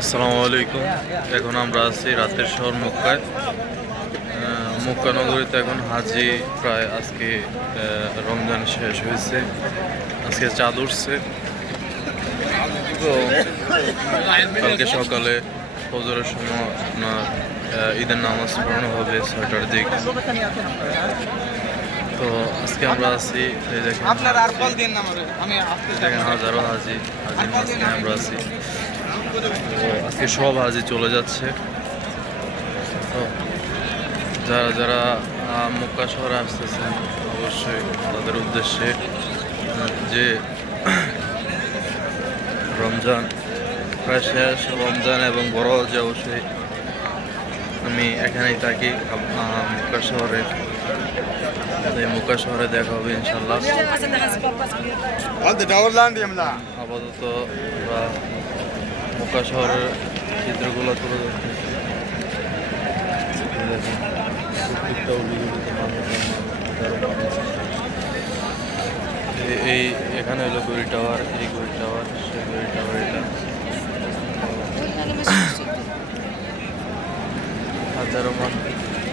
আসসালামু আলাইকুম। এখন আমরা আছি রাতের শহর মক্কায়। মক্কা নগরীতে এখন হাজি প্রায় আজকে রমজান শেষ হয়েছে। আজকে চাঁদ উঠছে। তো কালকে সকালে ফজরের সময় আপনার ঈদের নামাজ পড়ানো হবে ছয়টার দিক। তো আজকে আমরা আছি এই দেখেন হাজারো হাজি হাজির আমরা আছি। আজকে সব হাজি চলে যাচ্ছে। তো যারা যারা মক্কা শহরে আসতেছেন অবশ্যই তাদের উদ্দেশ্যে যে রমজান প্রায় শেষ রমজান এবং বড় যে অবশ্যই আমি এখানেই থাকি মক্কা শহরে। এই মক্কা শহরে দেখা হবে ইনশাল্লাহ না আপাতত মক্কা শহরের চিত্রগুলো তুলে এই এখানে হলো গড়ি টাওয়ার এই গড়ি টাওয়ার সেই গড়ি টাওয়ার এটা। হাজারো মানুষ